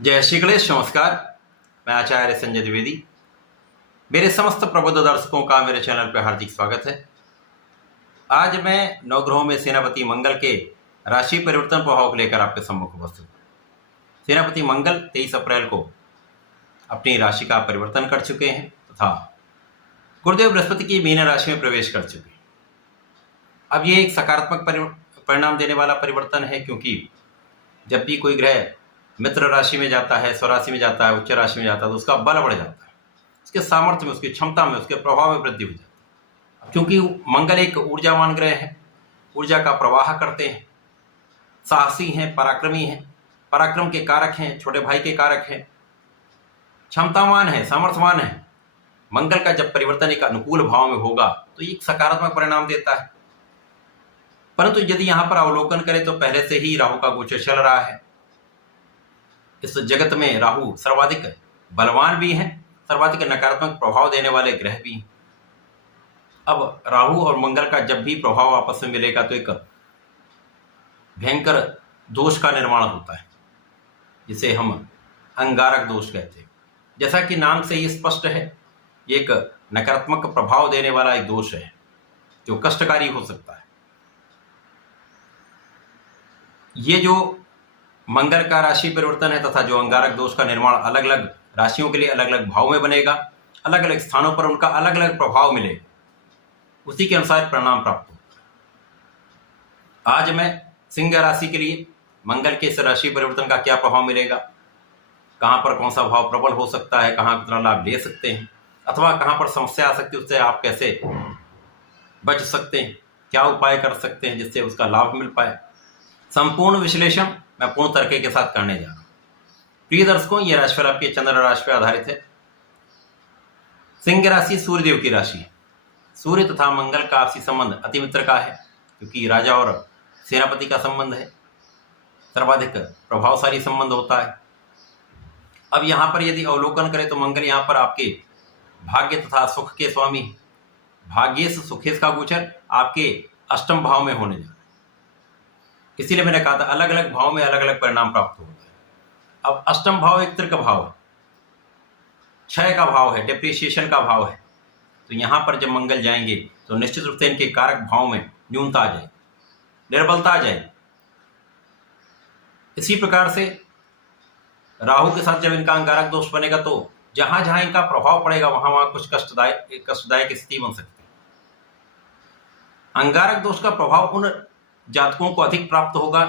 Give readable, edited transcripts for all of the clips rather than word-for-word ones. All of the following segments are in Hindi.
जय श्री गणेश। नमस्कार, मैं आचार्य संजय द्विवेदी। मेरे समस्त प्रबुद्ध दर्शकों का मेरे चैनल पर हार्दिक स्वागत है। आज मैं नवग्रहों में सेनापति मंगल के राशि परिवर्तन प्रभाव को लेकर आपके सम्मुख उपस्थित हूँ। सेनापति मंगल 23 अप्रैल को अपनी राशि का परिवर्तन कर चुके हैं तथा गुरुदेव बृहस्पति की मीन राशि में प्रवेश कर चुके हैं। अब ये एक सकारात्मक परिणाम देने वाला परिवर्तन है, क्योंकि जब भी कोई ग्रह मित्र राशि में जाता है, स्वराशि में जाता है, उच्च राशि में जाता है, तो उसका बल बढ़ जाता है, उसके सामर्थ्य में, उसकी क्षमता में, उसके प्रभाव में वृद्धि हो जाती है। क्योंकि मंगल एक ऊर्जावान ग्रह है, ऊर्जा का प्रवाह करते हैं, साहसी हैं, पराक्रमी हैं, पराक्रम के कारक हैं, छोटे भाई के कारक हैं, क्षमतावान है, सामर्थ्यवान है। मंगल का जब परिवर्तन एक अनुकूल भाव में होगा तो एक सकारात्मक परिणाम देता है। परंतु यदि यहाँ पर अवलोकन करें तो पहले से ही राहु का गोचर चल रहा है। इस जगत में राहु सर्वाधिक बलवान भी है, सर्वाधिक नकारात्मक प्रभाव देने वाले ग्रह भी हैं। अब राहु और मंगल का जब भी प्रभाव आपस में मिलेगा तो एक भयंकर दोष का निर्माण होता है, जिसे हम अंगारक दोष कहते हैं। जैसा कि नाम से ही स्पष्ट है, ये एक नकारात्मक प्रभाव देने वाला एक दोष है जो कष्टकारी हो सकता है। ये जो मंगल का राशि परिवर्तन है तथा जो अंगारक दोष का निर्माण अलग अलग राशियों के लिए अलग अलग भाव में बनेगा, अलग अलग स्थानों पर उनका अलग अलग प्रभाव मिलेगा, उसी के अनुसार परिणाम प्राप्त होगा। आज मैं सिंह राशि के लिए मंगल के इस राशि परिवर्तन का क्या प्रभाव मिलेगा, कहाँ पर कौन सा भाव प्रबल हो सकता है, कहाँ कितना लाभ ले सकते हैं, अथवा कहाँ पर समस्या आ सकती है, उससे आप कैसे बच सकते हैं, क्या उपाय कर सकते हैं जिससे उसका लाभ मिल पाए, संपूर्ण विश्लेषण मैं पूर्ण तरीके के साथ करने जा रहा हूं। प्रिय दर्शकों, यह राशिफल आपके चंद्र राशि पर आधारित है। सिंह राशि सूर्यदेव की राशि है। सूर्य तथा मंगल का आपसी संबंध अति मित्र का है, क्योंकि राजा और सेनापति का संबंध है, सर्वाधिक प्रभावशाली संबंध होता है। अब यहाँ पर यदि अवलोकन करें तो मंगल यहाँ पर आपके भाग्य तथा सुख के स्वामी, भाग्येश सुखेश का गोचर आपके अष्टम भाव में होने जा रहा है। इसीलिए मैंने कहा था अलग अलग भाव में अलग अलग परिणाम प्राप्त होता है। अब अष्टम भाव एक त्रिक भाव है, क्षय का भाव है, डेप्रिसिएशन का भाव है। तो यहाँ पर जब मंगल जाएंगे तो निश्चित रूप से इनके कारक भाव में न्यूनता आ जाए, निर्बलता आ जाए। इसी प्रकार से राहु के साथ जब इनका अंगारक दोष बनेगा तो जहां जहां इनका प्रभाव पड़ेगा वहां वहां कुछ कष्टदायक स्थिति बन सकती है। अंगारक दोष का प्रभाव उन जातकों को अधिक प्राप्त होगा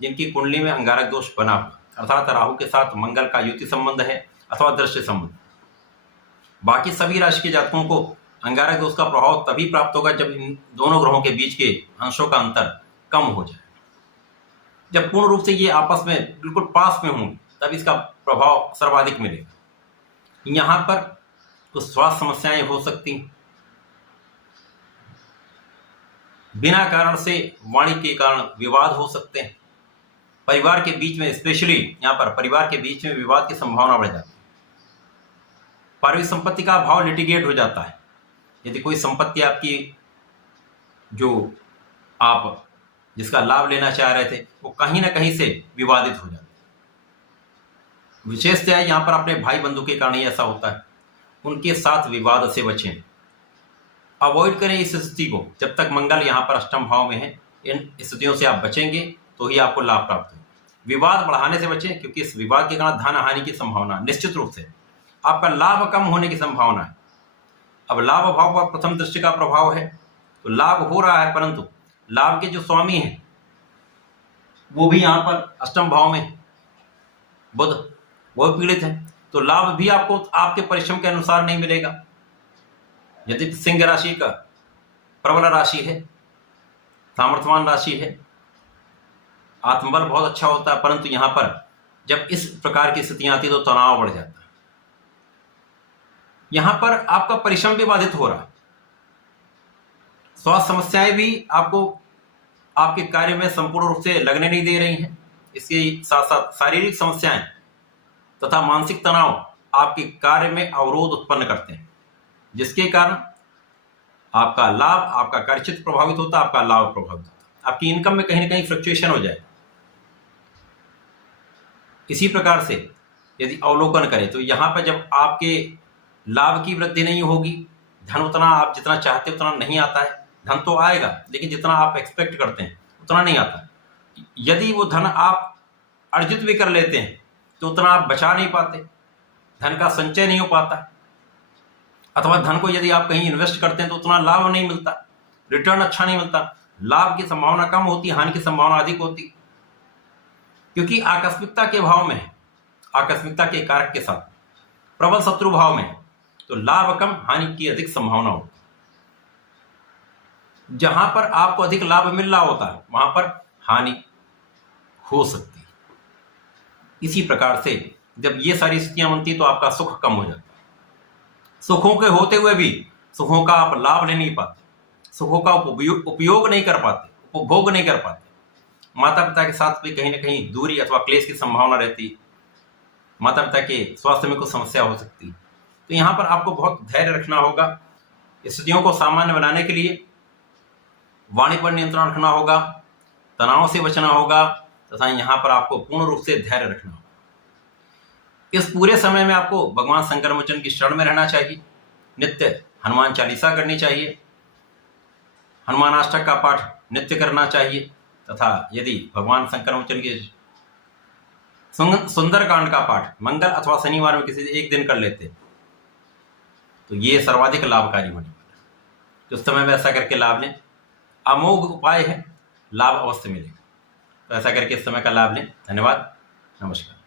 जिनकी कुंडली में अंगारक दोष बना हुआ, अर्थात राहु के साथ मंगल का युति संबंध है अथवा दृश्य संबंध। बाकी सभी राशि के जातकों को अंगारक दोष का प्रभाव तभी प्राप्त होगा जब इन दोनों ग्रहों के बीच के अंशों का अंतर कम हो जाए, जब पूर्ण रूप से ये आपस में बिल्कुल पास में होंगे, तब इसका प्रभाव सर्वाधिक मिलेगा। यहाँ पर कुछ स्वास्थ्य समस्याएं हो सकती हैं, बिना कारण से वाणी के कारण विवाद हो सकते हैं, परिवार के बीच में, स्पेशली यहाँ पर परिवार के बीच में विवाद की संभावना बढ़ जाती है। पारिवारिक संपत्ति का भाव लिटिगेट हो जाता है। यदि कोई संपत्ति आपकी जो आप जिसका लाभ लेना चाह रहे थे वो कहीं ना कहीं से विवादित हो जाती है। विशेषतः यहाँ पर अपने भाई बंधु के कारण ही ऐसा होता है, उनके साथ विवाद से बचें, अवॉइड करें इस स्थिति को। जब तक मंगल यहाँ पर अष्टम भाव में है, इन स्थितियों से आप बचेंगे तो ही आपको लाभ प्राप्त होगा। विवाद बढ़ाने से बचें, क्योंकि इस विवाद के कारण धन हानि की संभावना, निश्चित रूप से आपका लाभ कम होने की संभावना है। अब लाभ भाव पर प्रथम दृष्टि का प्रभाव है तो लाभ हो रहा है, परंतु लाभ के जो स्वामी हैं वो भी यहाँ पर अष्टम भाव में बुध, वो पीड़ित है, तो लाभ भी आपको आपके परिश्रम के अनुसार नहीं मिलेगा। यदि सिंह राशि का प्रबल राशि है, सामर्थ्यवान राशि है, आत्मबल बहुत अच्छा होता है, परंतु यहाँ पर जब इस प्रकार की स्थितियां आती तो तनाव बढ़ जाता है। यहाँ पर आपका परिश्रम भी बाधित हो रहा है, स्वास्थ्य समस्याएं भी आपको आपके कार्य में संपूर्ण रूप से लगने नहीं दे रही हैं। इसके साथ साथ शारीरिक समस्याएं तथा मानसिक तनाव आपके कार्य में अवरोध उत्पन्न करते हैं, जिसके कारण आपका लाभ, आपका कार्यक्षेत्र प्रभावित होता है, आपका लाभ प्रभावित होता है, आपकी इनकम में कहीं ना कहीं फ्लक्चुएशन हो जाए। इसी प्रकार से यदि अवलोकन करें तो यहाँ पर जब आपके लाभ की वृद्धि नहीं होगी, धन उतना आप जितना चाहते उतना नहीं आता है। धन तो आएगा लेकिन जितना आप एक्सपेक्ट करते हैं उतना नहीं आता। यदि वो धन आप अर्जित भी कर लेते हैं तो उतना आप बचा नहीं पाते, धन का संचय नहीं हो पाता, अथवा धन को यदि आप कहीं इन्वेस्ट करते हैं तो उतना लाभ नहीं मिलता, रिटर्न अच्छा नहीं मिलता। लाभ की संभावना कम होती, हानि की संभावना अधिक होती, क्योंकि आकस्मिकता के भाव में, आकस्मिकता के कारक के साथ प्रबल शत्रु भाव में, तो लाभ कम हानि की अधिक संभावना होती। जहां पर आपको अधिक लाभ मिल रहा होता है वहां पर हानि हो सकती है। इसी प्रकार से जब ये सारी स्थितियां बनती तो आपका सुख कम हो जाता है। सुखों के होते हुए भी सुखों का आप लाभ ले नहीं पाते, सुखों का उपयोग नहीं कर पाते, उपभोग नहीं कर पाते। माता पिता के साथ भी कहीं ना कहीं दूरी अथवा क्लेश की संभावना रहती है। माता पिता के स्वास्थ्य में कुछ समस्या हो सकती है। तो यहाँ पर आपको बहुत धैर्य रखना होगा। स्थितियों को सामान्य बनाने के लिए वाणी पर नियंत्रण रखना होगा, तनाव से बचना होगा, तथा यहाँ पर आपको पूर्ण रूप से धैर्य रखना होगा। इस पूरे समय में आपको भगवान शंकर मोचन की शरण में रहना चाहिए। नित्य हनुमान चालीसा करनी चाहिए, हनुमान अष्टक का पाठ नित्य करना चाहिए, तथा यदि भगवान शंकर मोचन के सुंदरकांड का पाठ मंगल अथवा शनिवार में किसी एक दिन कर लेते तो ये सर्वाधिक लाभकारी होने वाला है। तो उस समय में ऐसा करके लाभ लें, अमोघ उपाय है, लाभ अवश्य मिलेगा। तो ऐसा करके इस समय का लाभ लें। धन्यवाद, नमस्कार।